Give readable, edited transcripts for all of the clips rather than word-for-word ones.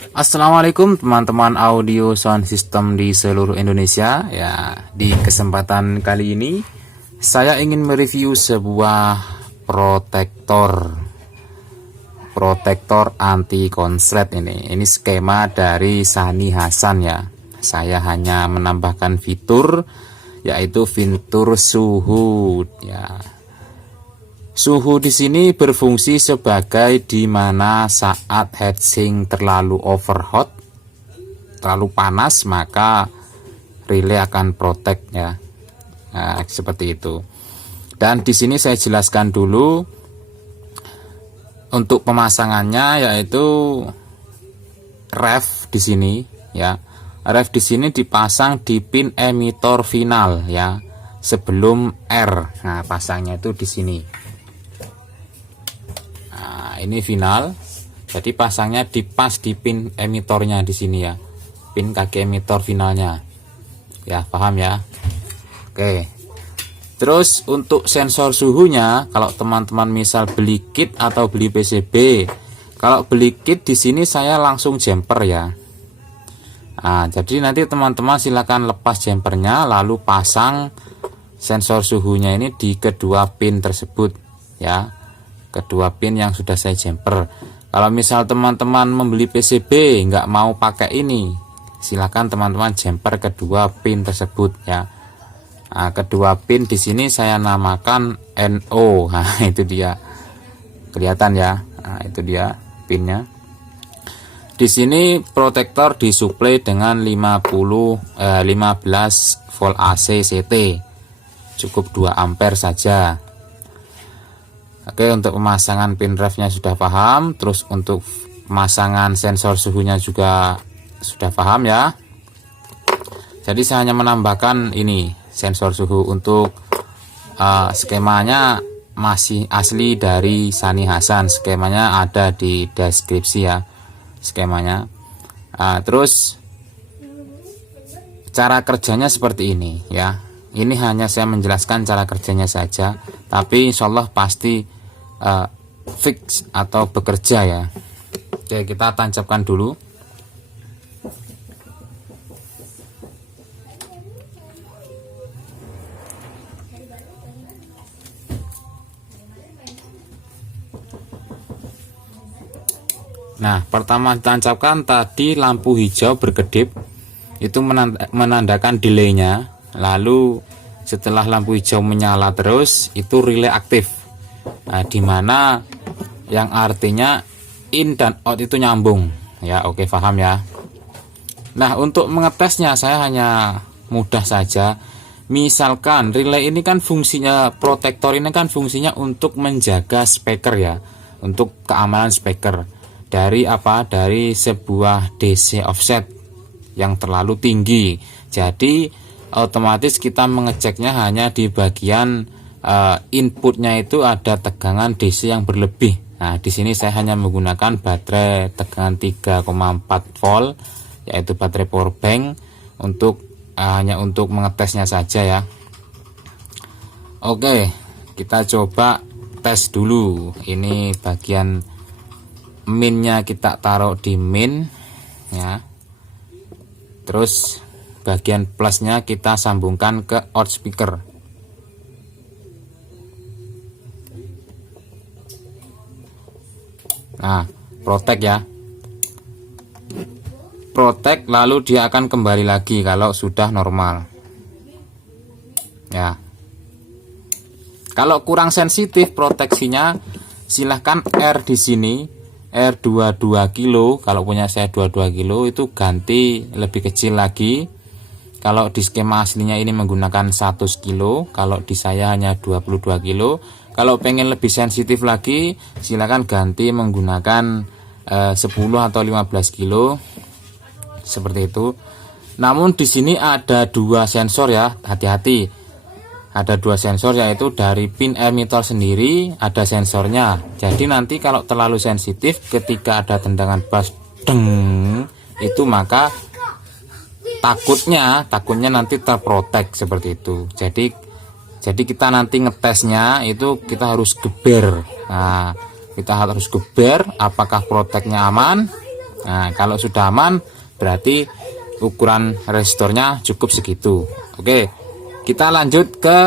Assalamualaikum teman-teman audio sound system di seluruh Indonesia. Ya, di kesempatan kali ini saya ingin mereview sebuah protektor anti konslet ini. Ini skema dari Sani Hasan ya. Saya hanya menambahkan fitur, yaitu fitur suhu ya. Suhu di sini berfungsi sebagai di mana saat heatsink terlalu overhot, terlalu panas, maka relay akan protect ya. Nah, seperti itu. Dan di sini saya jelaskan dulu untuk pemasangannya, yaitu ref di sini ya. Ref di sini dipasang di pin emitor final ya, sebelum R. Nah, pasangnya itu di sini. Ini final, jadi pasangnya pas di pin emitornya di sini ya, pin kaki emitor finalnya ya, paham ya. Oke, terus untuk sensor suhunya, kalau teman-teman misal beli kit atau beli PCB, kalau beli kit di sini saya langsung jumper ya. Nah, jadi nanti teman-teman silakan lepas jumpernya, lalu pasang sensor suhunya ini di kedua pin tersebut ya, kedua pin yang sudah saya jumper. Kalau misal teman-teman membeli PCB nggak mau pakai ini, silakan teman-teman jumper kedua pin tersebut ya. Nah, kedua pin di sini saya namakan NO. Nah, itu dia, kelihatan ya. Nah, itu dia pinnya. Di sini protektor disuplai dengan 15 volt AC CT, cukup 2 ampere saja. Oke, untuk pemasangan pin refnya sudah paham. Terus untuk pemasangan sensor suhunya juga sudah paham ya. Jadi saya hanya menambahkan ini sensor suhu. Untuk skemanya masih asli dari Sani Hasan. Skemanya ada di deskripsi ya, skemanya. Terus cara kerjanya seperti ini ya. Ini hanya saya menjelaskan cara kerjanya saja, tapi insya Allah pasti fix atau bekerja ya. Oke, kita tancapkan dulu. Nah, pertama ditancapkan tadi lampu hijau berkedip, itu menandakan delaynya. Lalu setelah lampu hijau menyala terus, itu relay aktif. Nah, dimana yang artinya in dan out itu nyambung ya. Oke, paham ya. Nah, untuk mengetesnya saya hanya mudah saja. Misalkan relay ini kan fungsinya, protektor ini kan fungsinya untuk menjaga speaker ya, untuk keamanan speaker dari apa, dari sebuah DC offset yang terlalu tinggi. Jadi otomatis kita mengeceknya hanya di bagian inputnya itu ada tegangan DC yang berlebih. Nah, di sini saya hanya menggunakan baterai tegangan 3,4 volt, yaitu baterai power bank, untuk hanya untuk mengetesnya saja ya. Oke, kita coba tes dulu. Ini bagian minnya kita taruh di min ya. Terus bagian plusnya kita sambungkan ke out speaker. Nah, protect ya, protect, lalu dia akan kembali lagi kalau sudah normal ya. Kalau kurang sensitif proteksinya, silahkan R di sini, R 22 kilo. Kalau punya saya 22 kilo, itu ganti lebih kecil lagi. Kalau di skema aslinya ini menggunakan 100 kilo, kalau di saya hanya 22 kilo. Kalau pengen lebih sensitif lagi, silakan ganti menggunakan 10 atau 15 kilo seperti itu. Namun di sini ada dua sensor ya, hati-hati. Ada dua sensor, yaitu dari pin emitor sendiri ada sensornya. Jadi nanti kalau terlalu sensitif, ketika ada tendangan bass deng itu, maka takutnya nanti terprotek seperti itu. Jadi kita nanti ngetesnya itu kita harus geber. Nah, kita harus geber apakah proteknya aman. Nah, kalau sudah aman berarti ukuran resistornya cukup segitu. Oke, kita lanjut ke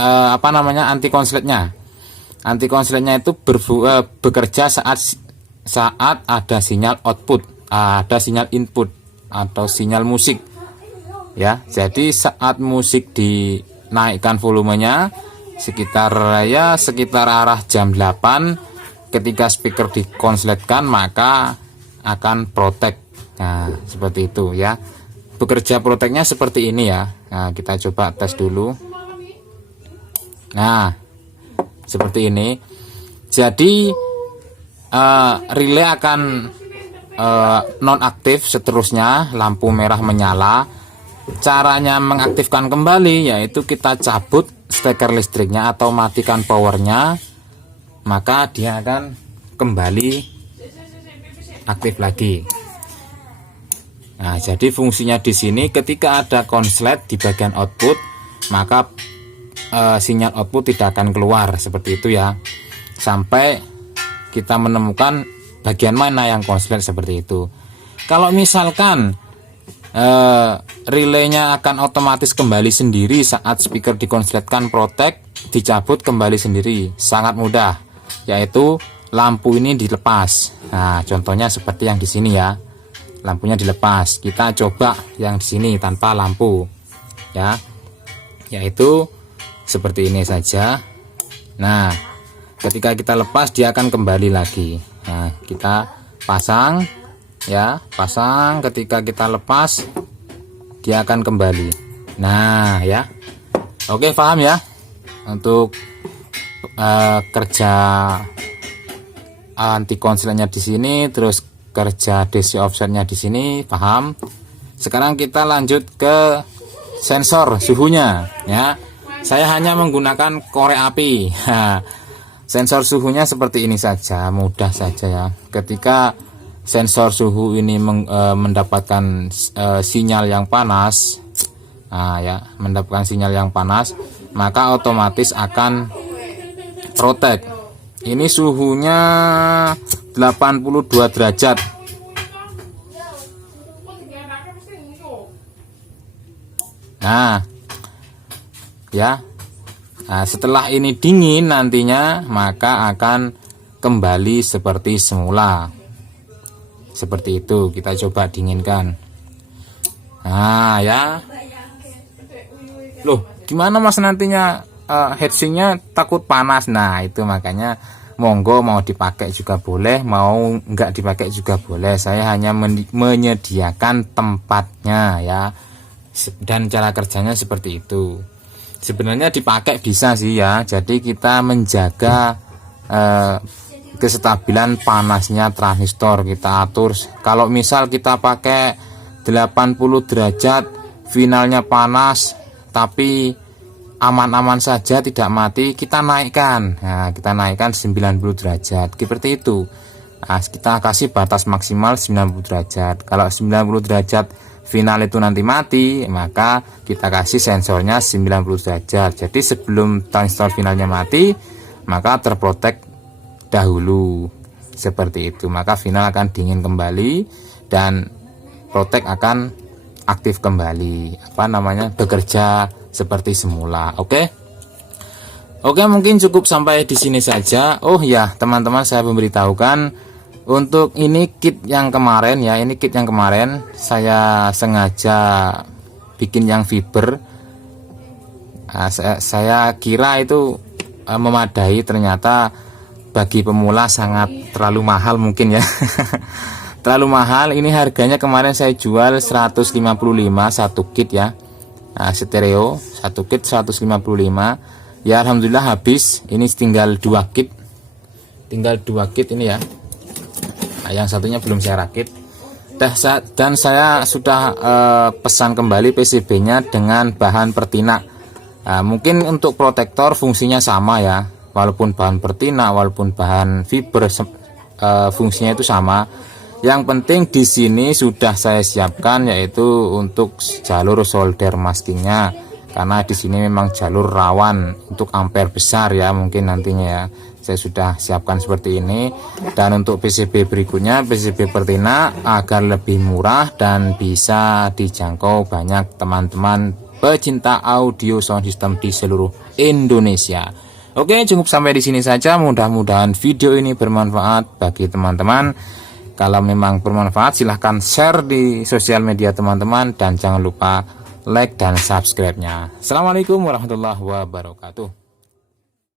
anti konsletnya. Anti konsletnya itu bekerja saat ada sinyal output, ada sinyal input atau sinyal musik ya. Jadi saat musik dinaikkan volumenya sekitar arah jam 8, ketika speaker dikonsletkan maka akan protek. Nah, seperti itu ya. Bekerja proteknya seperti ini ya. Nah, kita coba tes dulu. Nah, seperti ini. Jadi relay akan nonaktif, seterusnya lampu merah menyala. Caranya mengaktifkan kembali yaitu kita cabut steker listriknya atau matikan powernya, maka dia akan kembali aktif lagi. Nah, jadi fungsinya di sini ketika ada konslet di bagian output, maka sinyal output tidak akan keluar seperti itu ya, sampai kita menemukan bagian mana yang konslet seperti itu. Kalau misalkan relaynya akan otomatis kembali sendiri saat speaker dikonsletkan protek, dicabut kembali sendiri, sangat mudah, yaitu lampu ini dilepas. Nah, contohnya seperti yang di sini ya, lampunya dilepas. Kita coba yang di sini tanpa lampu ya, yaitu seperti ini saja. Nah, ketika kita lepas dia akan kembali lagi. Nah, kita pasang ya, pasang. Ketika kita lepas dia akan kembali. Nah ya, oke, paham ya untuk kerja anti konsletnya di sini, terus kerja DC offsetnya di sini, paham. Sekarang kita lanjut ke sensor suhunya ya. Saya hanya menggunakan korek api. Sensor suhunya seperti ini saja, mudah saja ya. Ketika sensor suhu ini mendapatkan sinyal yang panas, mendapatkan sinyal yang panas, maka otomatis akan protek. Ini suhunya 82 derajat. Nah, ya. Nah, setelah ini dingin nantinya maka akan kembali seperti semula. Seperti itu, kita coba dinginkan. Nah, ya. Loh, gimana Mas nantinya heatsinknya takut panas? Nah, itu makanya monggo, mau dipakai juga boleh, mau enggak dipakai juga boleh. Saya hanya menyediakan tempatnya ya. Dan cara kerjanya seperti itu. Sebenarnya dipakai bisa sih ya. Jadi kita menjaga kestabilan panasnya transistor, kita atur. Kalau misal kita pakai 80 derajat, finalnya panas tapi aman-aman saja, tidak mati, kita naikkan. Nah, kita naikkan 90 derajat seperti itu. Nah, kita kasih batas maksimal 90 derajat. Kalau 90 derajat final itu nanti mati, maka kita kasih sensornya 90 derajat. Jadi sebelum transistor finalnya mati, maka terprotek dahulu seperti itu, maka final akan dingin kembali dan protek akan aktif kembali, bekerja seperti semula. Oke, mungkin cukup sampai di sini saja. Oh ya teman-teman, saya memberitahukan untuk ini kit yang kemarin ya, ini kit yang kemarin saya sengaja bikin yang fiber. Nah, saya kira itu memadai, ternyata bagi pemula sangat terlalu mahal mungkin ya. Terlalu mahal. Ini harganya kemarin saya jual 155 satu kit ya. Nah, stereo satu kit 155 ya. Alhamdulillah habis. Ini tinggal 2 kit, ini ya. Nah, yang satunya belum saya rakit. Dan saya sudah pesan kembali PCB-nya dengan bahan pertina. Nah, mungkin untuk protektor fungsinya sama ya, walaupun bahan pertina, walaupun bahan fiber, fungsinya itu sama. Yang penting di sini sudah saya siapkan yaitu untuk jalur solder maskingnya, karena di sini memang jalur rawan untuk ampere besar ya, mungkin nantinya ya. saya sudah siapkan seperti ini. Dan untuk PCB berikutnya, PCB Pertina, agar lebih murah dan bisa dijangkau banyak teman-teman pecinta audio sound system di seluruh Indonesia. Oke, cukup sampai di sini saja. Mudah-mudahan video ini bermanfaat bagi teman-teman. Kalau memang bermanfaat, silahkan share di sosial media teman-teman, dan jangan lupa like dan subscribe-nya. Assalamualaikum warahmatullahi wabarakatuh.